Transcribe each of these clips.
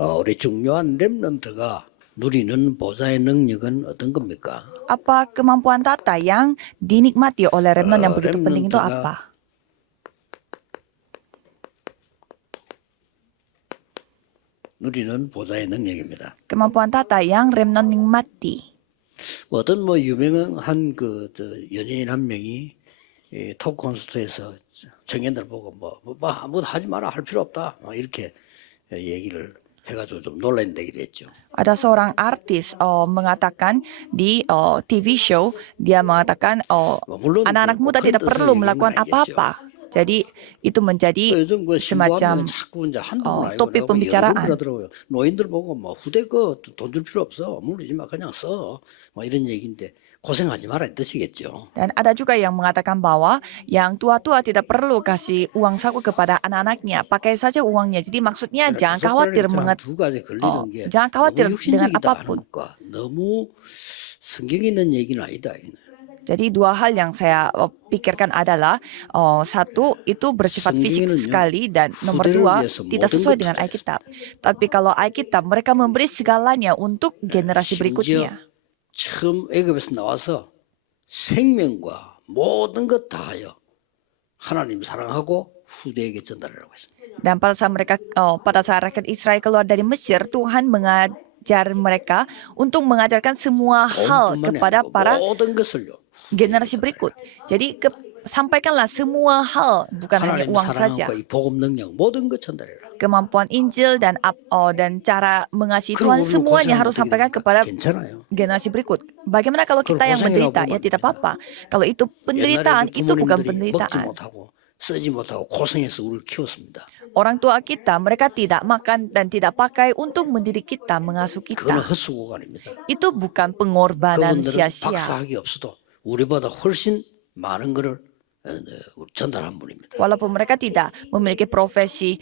우리 중요한 렘넌트가 누리는 보좌의 능력은 어떤 겁니까? Apa kemampuan Tata yang dinikmati oleh remnant yang begitu penting itu remnant-가 apa? 누리는 보좌의 능력입니다. Kemampuan Tata yang remnant nikmati. 어떤 유명한 연예인 한 명이 이 토크 콘서트에서 청년들 보고 아무도 하지 마라 할 필요 없다 이렇게 얘기를 해가지고 좀 논란이 되기도 했죠. Ada seorang artis mengatakan di TV show, dia mengatakan 물론 anak-anak 그 muda tidak 큰 perlu 뜻을 melakukan 얘기는 apa-apa. Jadi itu menjadi 요즘 semacam 신부하면 자꾸 이제 한두 분 아니고 topik 내가 pembicaraan. 여러 번 그러더라고요. 노인들 보고 후대 돈 줄 필요 없어. 물리지 마 그냥 써. 이런 얘기인데 고생하지 마라 이 뜻이겠죠. Dan ada juga yang mengatakan bahwa yang tua-tua tidak perlu kasih uang saku kepada anak-anaknya, pakai saja uangnya. Jadi maksudnya jangan khawatir 두 가지 걸리는 게 jangan khawatir 너무 dengan 육신적이다 apapun. 하는 것과 너무 성경 있는 얘기는 아니다. Jadi dua hal yang saya pikirkan adalah satu itu bersifat fisik 성경에는요, sekali dan nomor 후대를 dua 위해서 tidak 모든 sesuai 걸 dengan 투자했습니다. Alkitab. Tapi kalau Alkitab mereka memberi segalanya untuk generasi 심지어 berikutnya. 처음 애굽에서 나와서 생명과 모든 것 다하여 하나님 사랑하고 후대에게 전달하라고 했습니다. Dan pada saat rakyat Israel keluar dari Mesir, Tuhan mengajar mereka untuk mengajarkan semua hal 돈뿐만이 kepada 아니고 para 모든 것을요. generasi berikut. Jadi sampaikanlah semua hal, bukan hanya 하나님 uang saja. 사랑과 이 복음 능력 모든 것 전달해라. Kemampuan Injil dan cara mengasihi 그럼 Tuhan 우리는 semuanya 고생하면 harus 어떻게 sampaikan 됩니까? kepada 괜찮아요. generasi berikut. Bagaimana kalau kita yang 고생이라고 menderita? 보면 Ya 안 tidak 됩니다. apa-apa. Kalau itu penderitaan, 옛날에 itu bukan 부모님들이 먹지 penderitaan. 못하고 쓰지 못하고 고생해서 우리를 키웠습니다. Orang tua kita, mereka tidak makan dan tidak pakai untuk mendidik kita, mengasuh 그거는 kita. 헛수고가 아닙니다. Itu bukan pengorbanan 그분들은 sia-sia. 박사학위 없어도 우리보다 훨씬 많은 것을 전달한 분입니다. Walaupun mereka tidak memiliki profesi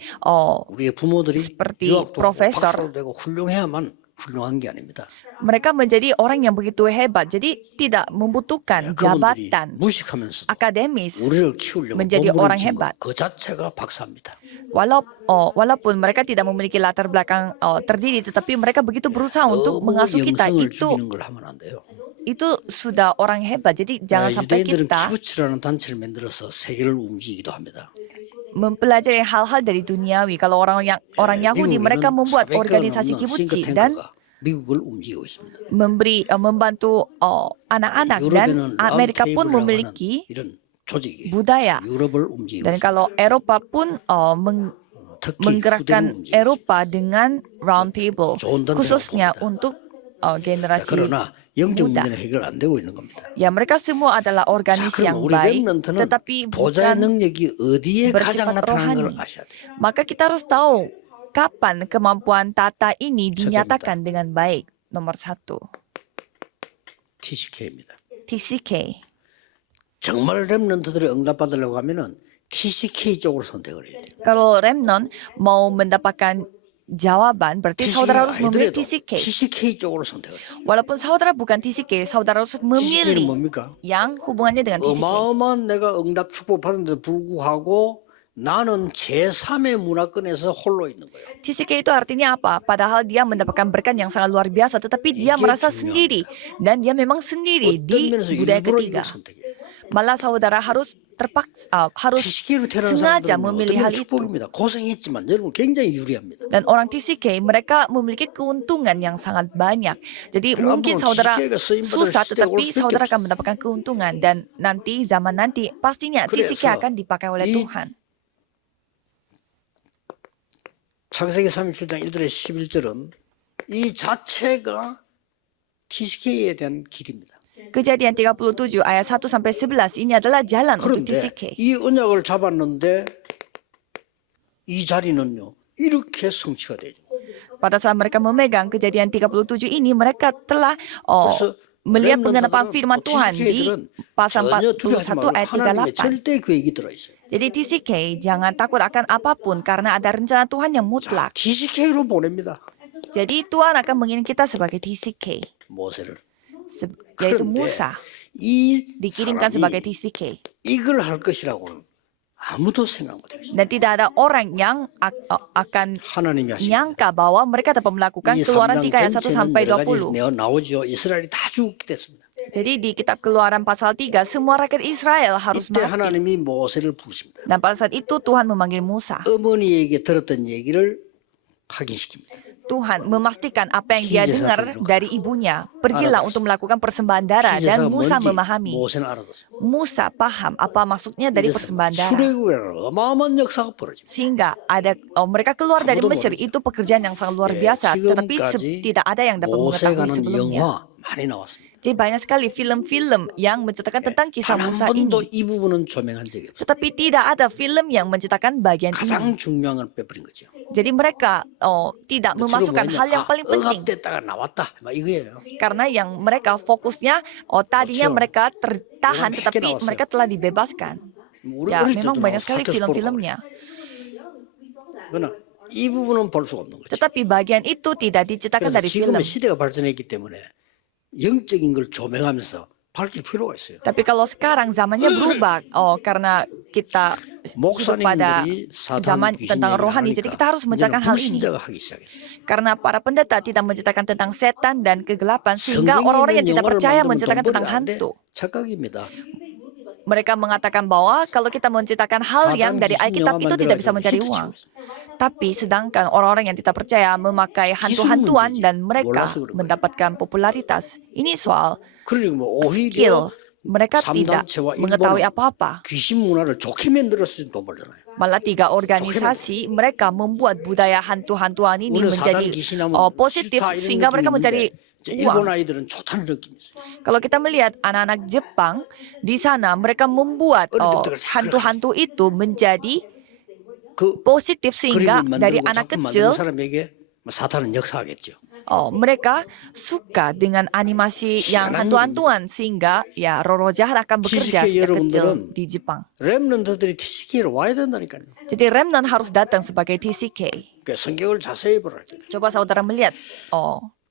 우리의 부모들이 seperti 유학도 하고 profesor. 박사도 되고 훌륭해야만 훌륭한 게 아닙니다. Mereka menjadi orang yang begitu hebat. Jadi tidak membutuhkan 그분들이 jabatan 무식하면서도 akademis 우리를 키우려고 menjadi orang 몸부림친 hebat. 것, 그 자체가 박사입니다. Walaupun mereka tidak memiliki latar belakang terdidik, tetapi mereka begitu berusaha untuk 너무 mengasuh kita. 영성을 죽이는 걸 하면 안 돼요. Itu sudah orang hebat. Jadi jangan sampai 유대인들은 kita 키부츠라는 단체를 만들어서 세계를 움직이기도 합니다. mempelajari hal-hal dari duniawi. Kalau orang Yahudi, mereka membuat organisasi kibuci dan 미국을 움직이고 있습니다. membantu anak-anak, dan Amerika pun memiliki 이런 조직이 budaya. 유럽을 움직이고 Dan 있습니다. kalau Eropa pun 특히 menggerakkan 후대를 움직이고 Eropa dengan round table, 좋은 단체라고 khususnya 봅니다. untuk generasi 그러나 영적 muda. 문제는 해결 안 되고 있는 겁니다. Ya, mereka semua adalah 자, organisasi 그럼 yang 우리 baik, 렘넌트는 tetapi 보좌의 bukan. 능력이 어디에 가장 bersifat 나타나는 걸 rohani. 아셔야 돼요. Maka kita harus tahu kapan kemampuan Tata ini dinyatakan dengan baik. Nomor 1, TCK입니다. TCK. 정말 렘넌트들이 응답받으려고 하면은 TCK 쪽으로 선택을 해야 돼요. Kalau remnant mau mendapatkan jawaban, berarti saudara harus memilih 아니더라도 TCK. TCK 쪽으로 선택을 해요. Walaupun saudara bukan TCK, saudara harus TCK는 memilih 뭡니까? yang hubungannya dengan TCK. 어마어마한 내가 응답 축복받는데도 불구하고 나는 제3의 문화권에서 홀로 있는 거예요. TCK itu artinya apa? Padahal dia mendapatkan berkat yang sangat luar biasa, tetapi dia Ini merasa 중요합니다. sendiri. Dan dia memang sendiri 어떤 di 면에서 budaya 일부러 ketiga. 이걸 선택해요. Malah saudara harus harus TCK로 태어난 sengaja 사람들은 memilih 어떤 hal 면 itu. 축복입니다. 고생했지만 여러분 굉장히 유리합니다. Dan orang TCK, mereka memiliki keuntungan yang sangat banyak. Jadi 그럼 mungkin 앞으로 saudara TCK 가 쓰임받을 susah, 시대가 올 tetapi 수밖에 saudara 없어요. akan mendapatkan keuntungan. Dan nanti, zaman nanti, pastinya 그래서 TCK akan dipakai oleh 이 Tuhan. 창세기 37장 1절에서 11절은 이 자체가 TCK에 대한 길입니다. Kejadian 37 ayat 1 sampai 11 ini adalah jalan untuk 그런데 TCK. 이 언약을 잡았는데 이 자리는요 이렇게 성취가 되죠. Pada saat mereka memegang kejadian 37 ini, mereka telah 그래서 melihat penggenapan 렘넌트들은 firman Tuhan di TCK들은 pasal 전혀 두려워하지 41 말고 ayat 하나님의 38. 절대 계획이 들어있어요. Jadi TCK jangan takut akan apapun karena ada rencana Tuhan yang mutlak. TCK로 보냅니다. Jadi Tuhan akan mengirim kita sebagai TCK, 모세를. yaitu 그런데 Musa 이 dikirimkan sebagai 사람이 TCK. 이걸 할 것이라고는 아무도 생각 못했어요. Dan tidak ada orang yang akan 하나님이 하신 nyangka bahwa mereka dapat melakukan 이 Keluaran 3장 3 ayat 1 전체는 sampai 여러 가지 20. 나오죠. 이스라엘이 다 죽게 됐습니다. Jadi di kitab Keluaran pasal 3 semua rakyat Israel harus 이때 mati. 하나님이 모세를 부르십니다. Dan pada saat itu Tuhan memanggil Musa. 어머니에게 들었던 얘기를 확인시킵니다. Tuhan memastikan apa yang dia dengar dari ibunya. Pergilah untuk melakukan persembahan darah. Dan 희제사가 Musa 뭔지 memahami. 모세는 알아들었어요. Musa paham apa maksudnya dari persembahan darah. 출애굽에는 어마어마한 역사가 벌어집니다. Sehingga ada mereka keluar dari Mesir, itu pekerjaan yang sangat luar biasa. Tetapi tidak ada yang dapat mengetahui 모세가는 sebelumnya. 영화 많이 나왔습니다. Jadi banyak sekali film-film yang menceritakan tentang kisah 단 한 Musa 번도 ini. 이 부분은 조명한 적이 없어요. Tetapi tidak ada film yang menceritakan bagian ini. 가장 중요한 걸 빼버린 거죠. Jadi mereka tidak memasukkan hal yang paling penting. 억압됐다가 나왔다. 막 이거예요. Karena yang mereka fokusnya, tadinya 그렇죠. mereka tertahan, Memang tetapi na왔어요. mereka telah dibebaskan. 우리 Ya, 어릴 memang 때도 banyak sekali 학교에서 보러 film-filmnya. 그러나 이 부분은 볼 수가 없는 거죠. Tetapi bagian itu tidak diceritakan 그래서 dari film. 지금의 시대가 발전했기 때문에 영적인 걸 조명하면서 밝힐 필요가 있어요. Tapi kalau sekarang zamannya berubah, karena kita hidup pada 목사님들이 사단 zaman 귀신 tentang 얘기를 rohani, jadi kita harus menceritakan hal ini. 불신자가 하기 시작했어요. Karena para pendeta tidak menceritakan tentang setan dan kegelapan, sehingga 성경에 orang-orang yang 있는 tidak 영화를 percaya 만들면 menceritakan 돈 tentang 벌면 안 돼. hantu. 착각입니다. Mereka mengatakan bahwa kalau kita menceritakan hal yang dari Alkitab itu tidak bisa mencari uang. Tapi sedangkan orang-orang yang tidak percaya memakai hantu-hantuan dan mereka mendapatkan popularitas. Ini soal 그리고 뭐 skill. 오히려 Mereka tidak 삼단체와 mengetahui 일본은 apa-apa. 귀신 문화를 좋게 만들었을지도 모르잖아요. Malah 3 organisasi mereka membuat budaya hantu-hantuan ini 오늘 menjadi 사단 귀신하면 positif 싫다 이런 sehingga mereka 느낌이 mencari 있는데 이제 일본 uang. 아이들은 좋다는 느낌이 있어요. Kalau kita melihat anak-anak Jepang di sana mereka membuat hantu-hantu itu menjadi 그 positif sehingga 그림을 dari 만들고 anak 작품 kecil 만드는 사람에게 사탄은 역사하겠죠. mereka suka dengan animasi yang hantu-hantuan sehingga ya roh-roh jahat akan bekerja TCK sejak kecil 여러분들은 di Jepang. 렘넌트들이 TCK로 와야 된다니까요. Jadi remnant harus datang sebagai TCK. 그러니까 성경을 자세히 보라. Coba saudara melihat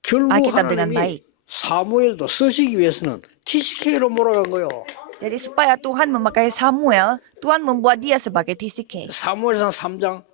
결국 Alkitab dengan baik. 하나님이 사무엘도 쓰시기 위해서는 TCK로 몰아간 거요. Jadi supaya Tuhan memakai Samuel, Tuhan membuat dia sebagai TCK. 사무엘상 3장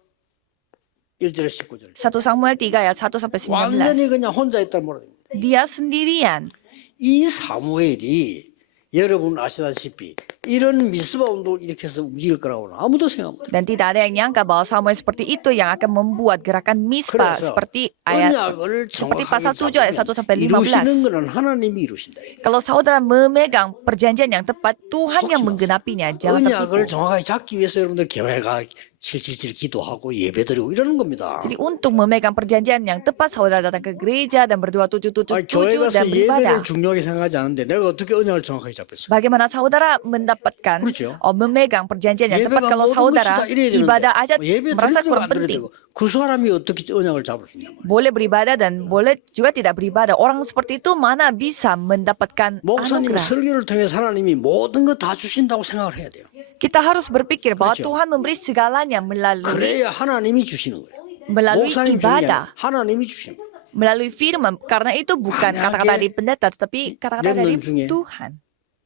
1절에 19절. 1 Samuel 3 ayat 1 sampai 완전히 19. 그냥 혼자 있단 말이에요. Dia sendirian. 이 사무엘이 여러분 아시다시피 이런 미스바 운동을 이렇게 해서 움직일 거라고는 아무도 생각 못해요. Dan tidak ada yang nyangka bahwa Samuel seperti itu yang akan membuat gerakan Mispa 그래서 seperti ayat 언약을 seperti 정확하게 pasal 7 ayat 1 sampai 이루시는 15. 거는 하나님이 이루신다. Kalau saudara memegang perjanjian yang tepat, Tuhan yang menggenapinya. Jangan 언약을 tertipu. 정확하게 잡기 위해서 여러분들 교회가 777 기도하고 예배드리고 이러는 겁니다. Jadi untuk memegang perjanjian yang tepat, saudara datang ke gereja dan berdoa 아니, 777 교회 가서 dan beribadah. 예배를 중요하게 생각하지 않는데 내가 어떻게 언약을 정확하게 잡겠어요? Bagaimana saudara mendapatkan 그렇죠. memegang perjanjian yang tepat 예배가 kalau 모든 saudara 것이다 이래야 되는데 ibadah aja 예배 merasa 드려도 kurang 안 드려도 penting. 되고 그 사람이 어떻게 언약을 잡을 수 있냐 말이에요. Boleh beribadah dan boleh juga tidak beribadah. Orang seperti itu mana bisa mendapatkan 목사님 anugerah. 설교를 통해 하나님이 모든 거 다 주신다고 생각을 해야 돼요. Kita harus berpikir bahwa 그렇죠. Tuhan memberi segalanya melalui 그래야 하나님이 주시는 거예요. ibadah, 목사님 주는 게 아니라 하나님이 주시는 거예요. melalui firman. Karena itu bukan 만약에 kata-kata dari pendeta, tetapi kata-kata dari 렘넌트 중에 Tuhan.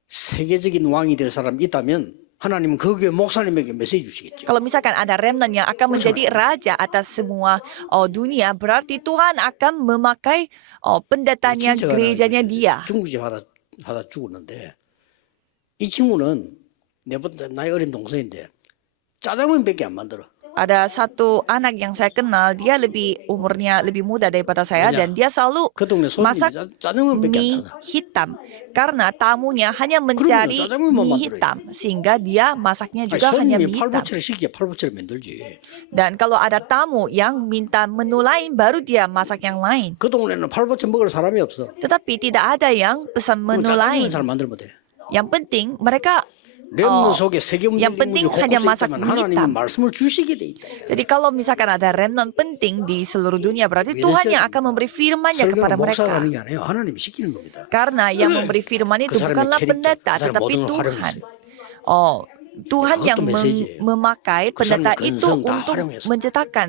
세계적인 왕이 될 사람이 있다면 하나님은 그 교회 목사님에게 메시지 주시겠죠. Kalau misalkan ada remnant yang akan menjadi raja atas semua dunia, berarti Tuhan akan memakai pendetanya, 친척 하나 gerejanya dia. 중국집 하다 죽었는데 이 친구는 내보다 나이 어린 동생인데 짜장면밖에 안 만들어. Ada satu anak yang saya kenal, dia umurnya lebih muda daripada saya dan dia selalu 그 동네 masak 손님이 짜장면밖에 안 mie 사다. hitam karena tamunya hanya mencari 짜장면만 mie 만들어요. hitam sehingga dia masaknya 아니, juga hanya 손님이 mie hitam. 팔보채를 시키게 팔보채를 만들지. Dan kalau ada tamu yang minta menu lain baru dia masak yang lain. 그 동네는 팔보채 먹을 사람이 없어. Tetapi tidak ada yang pesan 그럼 menu lain. 짜장면 잘 만들면 돼. Yang penting mereka 렘넌 속에 세계 yang penting 움직임이 hanya 곳곳에 masak 있다면 mie 하나님이 hitam. 말씀을 주시게 돼 있다. Jadi kalau misalkan ada remnant penting di seluruh dunia berarti Tuhan yang akan memberi firman-Nya kepada 설교는 목사가 mereka. 하는 게 아니에요. 하나님이 시키는 겁니다. Karena yang memberi firman itu 그 사람의 bukanlah 캐릭터, pendeta 그 사람의 tetapi 모든 걸 Tuhan. 활용해서. Tuhan yang 그것도 메시지예요. memakai 그 pendeta 사람의 itu 근성 다 untuk 활용해서. menciptakan,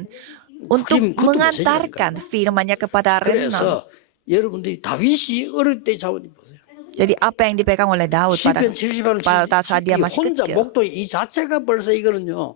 untuk 그것도 mengantarkan firman-Nya kepada remnant. 그래서 여러분들이 다윗이 어릴 때 자원이 보세요. Jadi apa yang dipegang oleh Daud pada 시편 78을 saat dia masih 혼자 kecil. 목도 이 자체가 벌써 이거는요.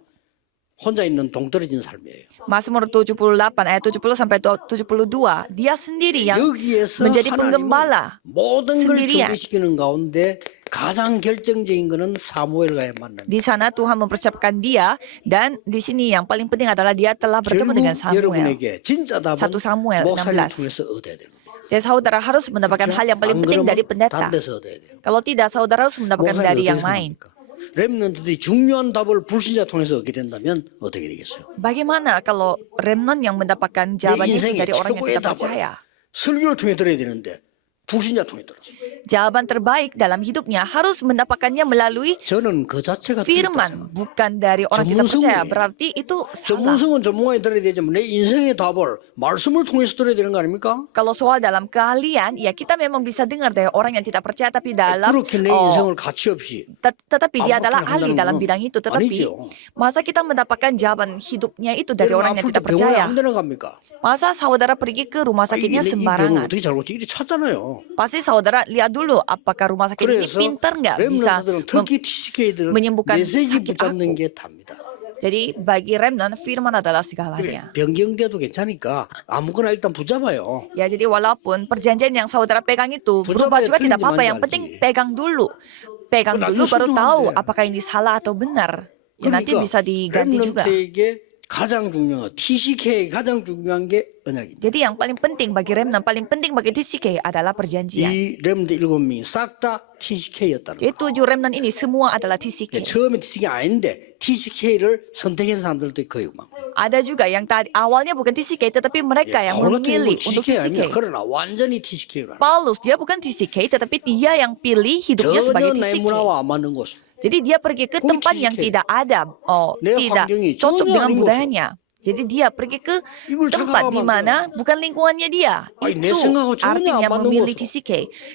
혼자 있는 동떨어진 삶이에요. Mazmur 78 ayat 70 sampai 72, dia sendiri yang 여기에서 menjadi 하나님은 penggembala. 모든 걸 sendirian. 준비시키는 가운데 가장 결정적인 거는 사무엘과의 만남. Di sana Tuhan mempersiapkan dia, dan di sini yang paling penting adalah dia telah bertemu dengan 결국 Samuel. 여러분에게 진짜 답은 1 Samuel 목사님 16. 통해서 얻어야 되는 거예요. Jadi saudara harus mendapatkan hal yang paling 안 penting 그러면 dari pendeta. 다른 데서 얻어야 돼요. Kalau tidak, saudara harus mendapatkan 목사님 dari 어떻게 yang lain. 생각합니까? 렘넌트들이 중요한 답을 불신자 통해서 얻게 된다면 어떻게 되겠어요? Bagaimana kalau remnon yang mendapatkan jawaban itu 인생의 dari orang yang 최고의 tidak 답을 percaya? 설교를 통해 들어야 되는데 불신자 통해 들어. Jawaban terbaik dalam hidupnya harus mendapatkannya melalui 저는 그 자체가 틀렸다. firman, bukan dari orang tidak percaya. 전문성이에요. Berarti itu salah. 전문성은 전문가에 들어야 되지만 내 인생의 답을 말씀을 통해서 들어야 되는 거 아닙니까? Kalau soal dalam keahlian, ya kita memang bisa dengar dari orang yang tidak percaya, tapi dalam 그렇게 내 인생을 가치 없이 tetapi dia adalah 아무것도 ahli 한다는 dalam 건 bidang itu. Tetapi 아니죠. masa kita mendapatkan jawaban hidupnya itu dari 여러분 orang yang 아플 때 tidak 병원에 percaya? 안 데려갑니까? Masa saudara pergi ke rumah sakitnya 이 병을 sembarangan? 어떻게 잘 고치? 이리 찾잖아요. Pasti saudara lihat dulu apakah rumah sakit ini 그래서 pintar nggak bisa 렘넌트들은 특히 TCK들은 menyembuhkan 메시지 sakit 붙잡는 aku. 게 답니다. Jadi bagi remnant firman adalah 그래, segalanya. 변경돼도 괜찮으니까 아무거나 일단 붙잡아요. Ya, jadi walaupun perjanjian yang saudara pegang itu berubah 붙잡아야 juga tidak 틀린지 apa-apa. 뭔지 Yang penting 알지. pegang dulu. Pegang 그거 dulu 나중에 baru tahu 수정하면 돼. apakah ini salah atau benar. Ya, nanti 그러니까 bisa diganti juga. 렘넌트에게 가장 중요한 TCK에 가장 중요한 게 언약입니다. Jadi yang paling penting bagi remnant, paling penting bagi TCK adalah perjanjian. 이 렘넌트 7명이 싹 다 TCK였다는 Jadi 거예요. 7 remnant ini semua adalah TCK. 처음에 TCK 아닌데 TCK를 선택한 사람들도 거의 막. Ada juga yang tadi awalnya bukan TCK, tetapi mereka yang 바울 같은 memilih 경우는 untuk TCK TCK. 아니야. 그러나 완전히 TCK로. Paulus dia bukan TCK, tetapi dia yang pilih hidupnya 전혀 sebagai 내 TCK. 문화와 안 맞는 곳. Jadi dia pergi ke Kok tempat yang TCK? tidak ada, 내 tidak 환경이 cocok 전혀 dengan 아닌 budayanya. Jadi dia pergi ke 이걸 tempat 착각하면 di mana bukan lingkungannya dia. 아니, 내 Itu 생각하고 전혀 artinya 안 맞는 memilih 곳으로. TCK.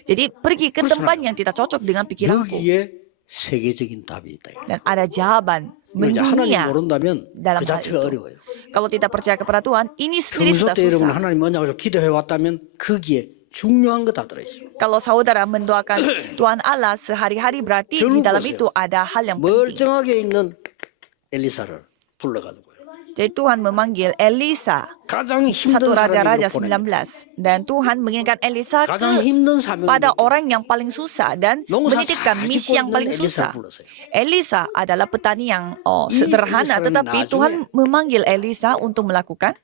Jadi pergi ke tempat yang tidak cocok dengan pikiranku. 여기에 세계적인 답이 있다. Dan ada jawaban 이걸 이제 하나님 mendunia. 모른다면 dalam 그 hal 자체가 itu. 어려워요. Kalau tidak percaya kepada Tuhan, ini sendiri 평소 sudah 때 여러분 susah. 하나님 언약을 기도해 왔다면 거기에 중요한 거 다 들어있어요. Kalau saudara mendoakan Tuhan Allah sehari-hari, berarti di 결국 dalam 보세요. itu ada hal yang penting. 멀쩡하게 있는 엘리사를 불러가지고요. Jadi Tuhan memanggil Elisa, 가장 1 힘든 Raja-Raja 사람이 19. Dan Tuhan menginginkan Elisa 가장 힘든 사명을 pada orang yang paling susah dan 농사 menitipkan 잘 misi 짓고 yang 있는 paling 엘리사를 susah. 불렀어요. Elisa adalah petani yang 이 sederhana, 엘리사는 tetapi 나중에 Tuhan memanggil Elisa untuk melakukan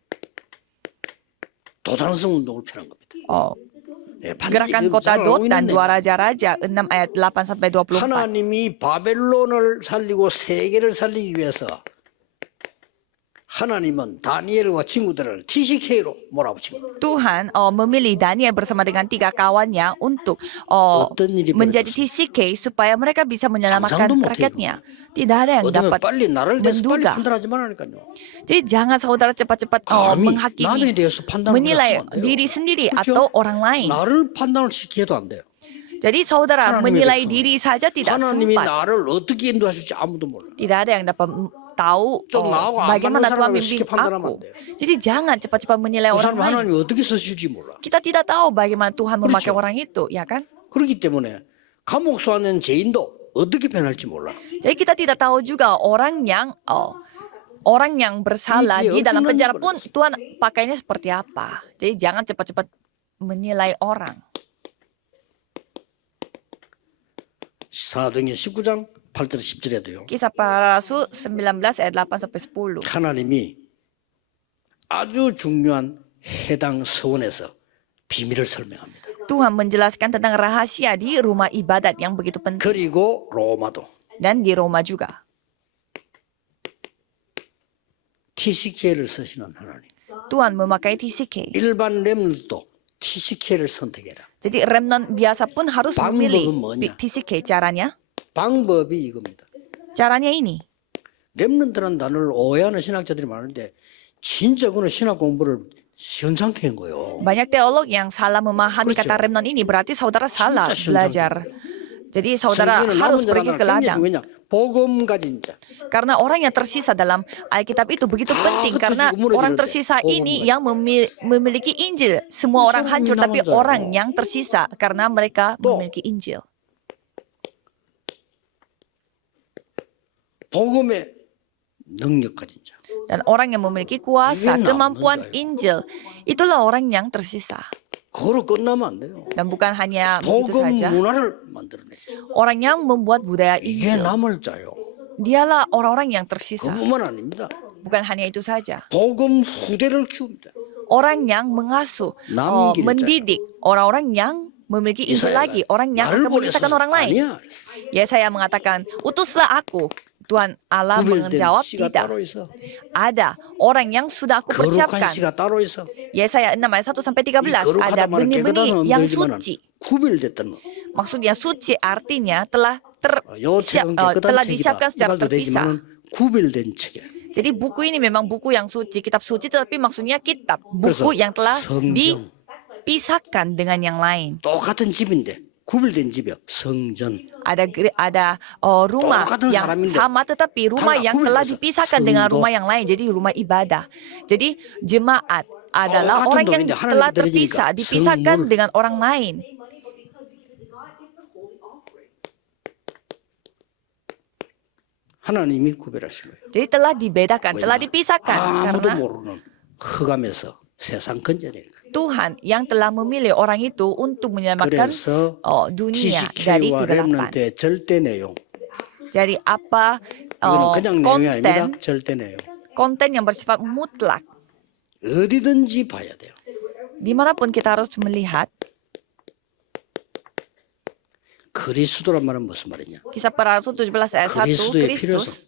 도단성 운동을 펴는 겁니다. 예, 반드시 gerakan 그 kota 잘 알고 Dothan, 있는데 2 Raja-Raja 6 ayat 8 sampai 24. 하나님이 바벨론을 살리고 세계를 살리기 위해서 하나님은 다니엘과 친구들을 TCK로 몰아붙인 겁니다. Tuhan memilih Daniel bersama dengan 3 kawannya untuk 어떤 일이 menjadi 벌어졌어요? TCK supaya mereka bisa menyelamatkan 상상도 못해요. rakyatnya. Tidak ada yang 어쩌면 dapat 빨리 나를 대해서 빨리 menduga. 판단하지 말라니까요. Jadi jangan saudara cepat-cepat 감히 menghakimi, 남에 대해서 판단을 menilai 하면 안 돼요. diri sendiri 그렇죠? atau orang lain. 나를 판단을 시켜도 안 돼요. Jadi saudara 하나님의 menilai 백성은 diri saja tidak 하나님이 sempat. 나를 어떻게 인도하실지 아무도 몰라. Tidak ada yang dapat tahu 좀 나하고 안 bagaimana 맞는 Tuhan 사람을 membimbing 쉽게 판단하면 aku. 안 돼요. Jadi jangan cepat-cepat menilai 그 orang 사람 lain. 하나님이 어떻게 쓰실지 몰라. Kita tidak tahu bagaimana Tuhan memakai 그렇죠. orang itu, ya kan? 그렇기 때문에 감옥 소환된 죄인도 어떻게 변할지 몰라. Jadi kita tidak tahu juga orang yang bersalah Iya, di dalam 어떤 penjara 놈이 pun Tuhan pakainya seperti apa. Jadi jangan cepat-cepat menilai orang. 사도행전 19장 8절 10절에도요. Kisah para Rasul 19 ayat 8 sampai 10. 하나님이 아주 중요한 해당 서원에서 비밀을 설명합니다. Tuhan menjelaskan tentang rahasia di rumah ibadat yang begitu penting 그리고 로마도 dan di Roma juga. TCK를 쓰시는 하나님. Tuhan memakai TCK. 일반 렘도 TCK를 선택해라. Jadi remnant biasa pun harus 방법은 memilih 뭐냐? TCK. Caranya? 방법이 이겁니다. Caranya ini. 렘넌트라는 단어를 오해하는 신학자들이 많은데 진짜 그는 신학 공부를 현상케 한 거예요. Banyak teolog yang salah memahami 그렇죠. kata remnant ini, berarti saudara salah 진짜 belajar. Jadi saudara 성경에는 harus 남은 pergi 자라는 ke 굉장히 ladang. 중요하냐? 복음 가진 자. Karena orang yang tersisa dalam Alkitab itu begitu penting. Karena 흩어지고 orang 무너지는데, tersisa ini 복음을. yang memiliki Injil. Semua orang hancur, tapi 남은 자예요. orang yang tersisa karena mereka 또. memiliki Injil. 복음의 능력 가진 자. Dan orang yang memiliki kuasa, 이게 kemampuan 남는 자예요. Injil, itulah orang yang tersisa. 그거로 끝나면 안 돼요. Dan bukan hanya begitu 복음 saja. 문화를 만들어내죠. Orang yang membuat budaya 이게 Injil, 남을 자요. dialah orang-orang yang tersisa. 그뿐만 아닙니다. Bukan hanya itu saja. 복음 후대를 키웁니다. Orang yang mengasuh, 남길 mendidik orang-orang yang memiliki Injil 이사야가 lagi, orang yang 나를 akan menyusahkan 보내소서. orang lain. 아니야. Yesaya mengatakan, utuslah aku. Tuhan Allah 구별된 menjawab, 씨가 tidak. 따로 있어. Ada orang yang sudah aku 거룩한 persiapkan. 씨가 따로 있어. Yesaya 6 ayat 1 sampai 이 13 ada 거룩하다 말은 benih-benih 깨끗하다는 yang 의미지만 suci. 구별됐다는 거. Maksudnya suci artinya telah 요 책은 깨끗한 telah 책이다. disiapkan 이 secara 말도 terpisah. 되지만 구별된 책이야. Jadi buku ini memang buku yang suci, kitab suci, tetapi maksudnya kitab, 그래서 buku yang telah 성경. dipisahkan dengan yang lain. 똑같은 집인데 구별된 집이야. 성전. Ada rumah 똑같은 yang 사람인데 sama, tetapi rumah 달라, yang telah 구별돼서. dipisahkan dengan 성도. rumah yang lain, jadi rumah ibadah. Jadi jemaat adalah 똑같은 orang yang 돈인데 하나님 telah 드리니까 terpisah, dipisahkan 선물. dengan orang lain. 하나님이 구별하신 거예요. Jadi telah dibedakan, telah 왜냐? dipisahkan 아무도 karena 모르는 흑암에서 세상 건져내니까. Tuhan yang telah memilih orang itu untuk menyelamatkan 그래서 dunia dari GCK와 kegelapan. 렘넌트의 절대 내용. Jadi apa 이거는 그냥 내용이 아닙니다. konten 절대 내용. konten yang bersifat mutlak. 어디든지 봐야 돼요. Dimanapun kita harus melihat. 그리스도란 말은 무슨 말이냐? Kisah para Rasul 17 ayat 1 그리스도의 Kristus.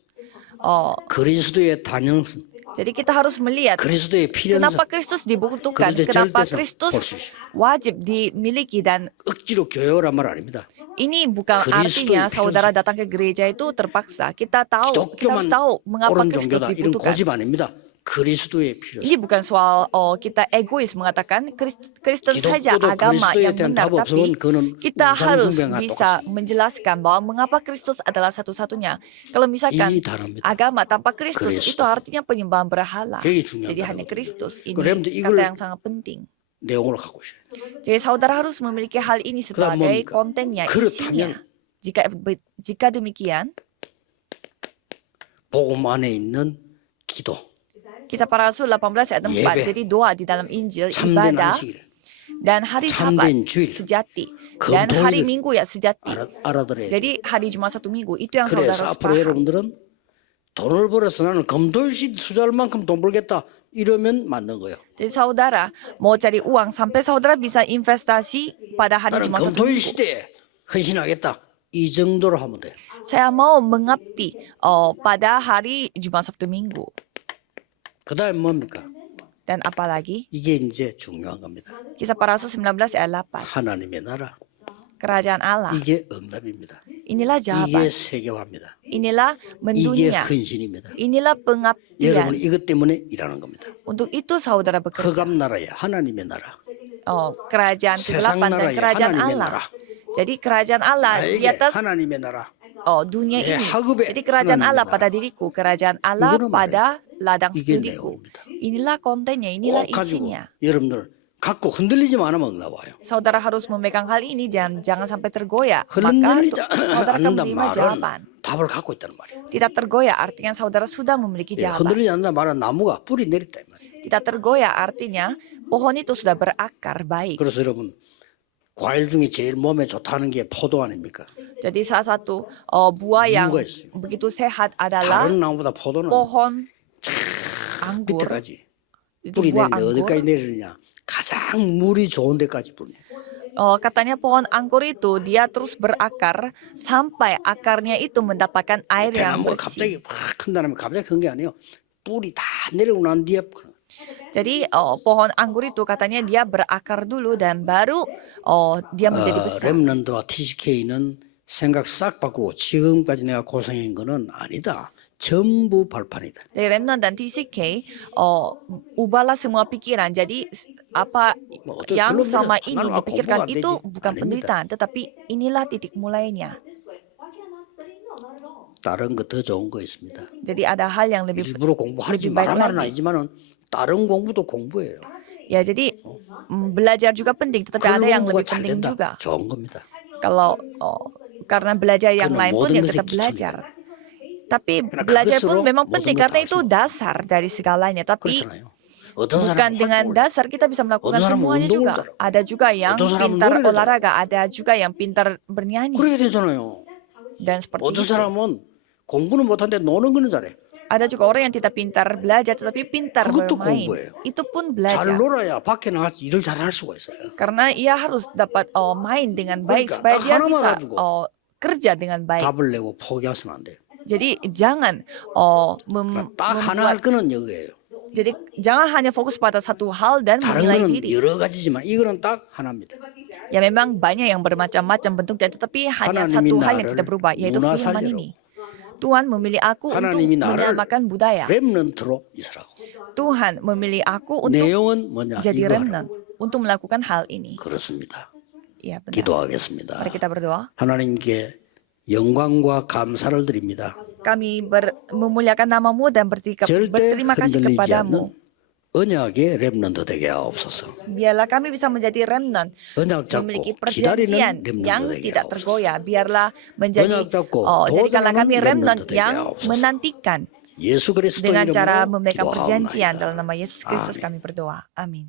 그리스도의 단영성, Jadi kita harus melihat 그리스도의 kenapa 필연성. Kristus dibutuhkan, 그리스도의 kenapa 절대성 Kristus 볼수 있어요. wajib dimiliki, dan 억지로 교회오란 말 아닙니다. ini bukan Kristus artinya itu saudara datang ke gereja itu terpaksa. Kita harus 기독교만 tahu mengapa 옳은 Kristus 종교다. 이런 dibutuhkan. 고집 아닙니다. 그리스도의 필요성. Ini bukan soal kita egois mengatakan Kristen saja 기독교도 agama 그리스도에 yang 대한 benar, 답 tapi 없으면 그는 kita harus 우상숭배와 bisa menjelaskan bahwa mengapa Kristus adalah satu-satunya. Kalau misalkan 이 단어입니다. agama tanpa Kristus 그리스도. itu artinya penyembahan berhala. 되게 중요한 Jadi hanya 단어거든요. Kristus. Ini 그런데 이걸 kata yang sangat penting. 내용을 갖고 있어요. Jadi saudara harus memiliki hal ini sebagai 뭡니까? kontennya, isinya. 그렇다면 Jika demikian, 복음 안에 있는 기도, Kisah para Rasul 18 ayat 4. 예배, Jadi doa di dalam Injil, 참된 ibadah, 안식일 dan hari Sabat 참된 주일, sejati, 그 dan hari 토요일 Minggu ya sejati. 알아들어야 돼요. Jadi hari Jumat satu Minggu itu yang saudara 그래서 harus 앞으로 paham. 여러분들은 돈을 벌어서 나는 금토일시 투자할 만큼 돈 벌겠다 이러면 맞는 거예요. Jadi saudara mau cari uang sampai saudara bisa investasi pada hari 나는 Jumat satu 금토일 Minggu. 시대에 헌신하겠다 이 정도로 하면 돼요. Saya mau mengabdi pada hari Jumat Sabtu Minggu. 그다음 뭡니까? Dan apalagi 이게 이제 중요한 겁니다. Kisah para Rasul 19 ayat 8. 하나님의 나라 Kerajaan Allah. 이게 응답입니다. Inilah jawaban. 이게 세계화입니다. Inilah 이게 mendunia. 헌신입니다. Inilah pengabdian. 여러분 이것 때문에 일하는 겁니다. Untuk itu saudara bekerja. 흑암 나라야 하나님의 나라. Kerajaan 세상 kegelapan dan 나라야 kerajaan 하나님의 Allah. 나라. Jadi kerajaan Allah di 나에게 atas 하나님의 나라. dunia 예, ini. 하급에 Jadi kerajaan 하나님의 Allah 나라. pada diriku, kerajaan Allah 이거는 pada ladang 이게 studiku. 내용입니다. Inilah kontennya, inilah 꼭 가지고 isinya. 여러분들 갖고 흔들리지만 않으면 나와요. Saudara harus memegang hal ini dan jangan sampai tergoyah. Maka 흔들리지 saudara akan 않는단 menerima 말은 jawaban. 답을 갖고 있다는 말이에요. Tidak tergoyah artinya saudara sudah memiliki 예, jawaban. 흔들리지 않는단 말은 나무가 뿌리 내렸다 이 말이에요. Tidak tergoyah artinya pohon itu sudah berakar baik. 그래서 여러분 과일 중에 제일 몸에 좋다는 게 포도 아닙니까? Jadi salah satu buah yang 이유가 있어요. begitu sehat adalah 다른 나무보다 포도는 pohon anggur. 밑에까지 Itu 뿌리 buah 내리는데 anggur. 어디까지 내리느냐? 가장 물이 좋은 데까지 뿌리. Katanya pohon anggur itu dia terus berakar sampai akarnya itu mendapatkan air yang 대나무가 bersih. 갑자기 확 큰다면 갑자기 큰 게 아니에요. 뿌리 다 내리고 난 뒤에 Jadi pohon anggur itu katanya dia berakar dulu dan baru dia menjadi besar. 렘넌트와 TCK는 생각 싹 바꾸고 지금까지 내가 고생한 거는 아니다. 전부 발판이다. Dari remnant dan TCK, ubahlah semua pikiran. Jadi apa 어떤 yang 결론들은 selama ini 나는 dipikirkan 공부가 안 itu 되지. bukan 아닙니다. penderitaan, tetapi inilah titik mulainya. 다른 거 더 좋은 거 있습니다. Jadi ada hal yang lebih 일부러 공부하지 lebih baik 말란 말은 lagi. 아니지만은 다른 공부도 공부예요. Ya, jadi belajar juga penting, tetapi ada yang 공부가 lebih 잘 penting 된다. juga. 좋은 겁니다. Kalau karena belajar yang 그거는 lain pun 모든 ya 것의 tetap 기초입니다. belajar. Tapi Karena belajar pun 그것으로 memang 모든 penting 걸 karena 다 itu dasar dari segalanya. Tapi 그렇잖아요. 어떤 bukan 사람은 dengan 활동을 dasar kita bisa melakukan 어떤 사람은 semuanya 운동을 juga. 잘하고, Ada juga yang 어떤 사람은 pintar 노래를 olahraga, ada juga yang pintar bernyanyi. 그렇게 되잖아요. Dan seperti 어떤 itu. 사람은 공부는 못하는데 노는 거는 잘해. Ada juga orang yang tidak pintar belajar tetapi pintar 그것도 bermain. 공부예요. Itu pun 잘 belajar. 놀아야 밖에 나가서 일을 잘 할 수가 있어요. Karena ia harus dapat main dengan baik 그러니까 supaya 딱 dia 하나만 bisa 가지고 kerja dengan baik. 답을 내고 포기하서는 안 돼요. Jadi jangan 딱 하나 할 membuat. 거는 이거예요. Jadi jangan hanya fokus pada satu hal dan 다른 menilai 거는 diri. 여러 가지지만 이거는 딱 하나입니다. Ya memang banyak yang bermacam-macam bentuknya, tetapi hanya 하나님이 satu hal yang 나를 tidak berubah, yaitu 문화 firman 살리러 ini. Tuhan memilih aku untuk 하나님이 나를 menyamakan budaya. 렘넌트로 있으라고. Tuhan memilih aku untuk 내용은 뭐냐? jadi 이거 remnant, 하라고. untuk melakukan hal ini. 그렇습니다. Ya benar. 기도하겠습니다. Mari kita berdoa. 하나님께 영광과 감사를 드립니다. Kami memuliakan namamu dan 절대 berterima kasih 흔들리지 kepadamu. 않는 언약의 렘넌트 되게 하옵소서. Biarlah kami bisa menjadi remnant, 언약 memiliki 잡고 기다리는 perjanjian yang 렘넌트 되게 tidak 하옵소서. tergoyah. Biarlah menjadi, 언약 잡고 jadikanlah 도전하는 kami remnant 렘넌트 되게 yang 하옵소서. menantikan 예수 그리스도 dengan cara 이름으로 memegang perjanjian. 기도하옵나이다. Dalam nama Yesus Kristus 아멘. kami berdoa. Amin.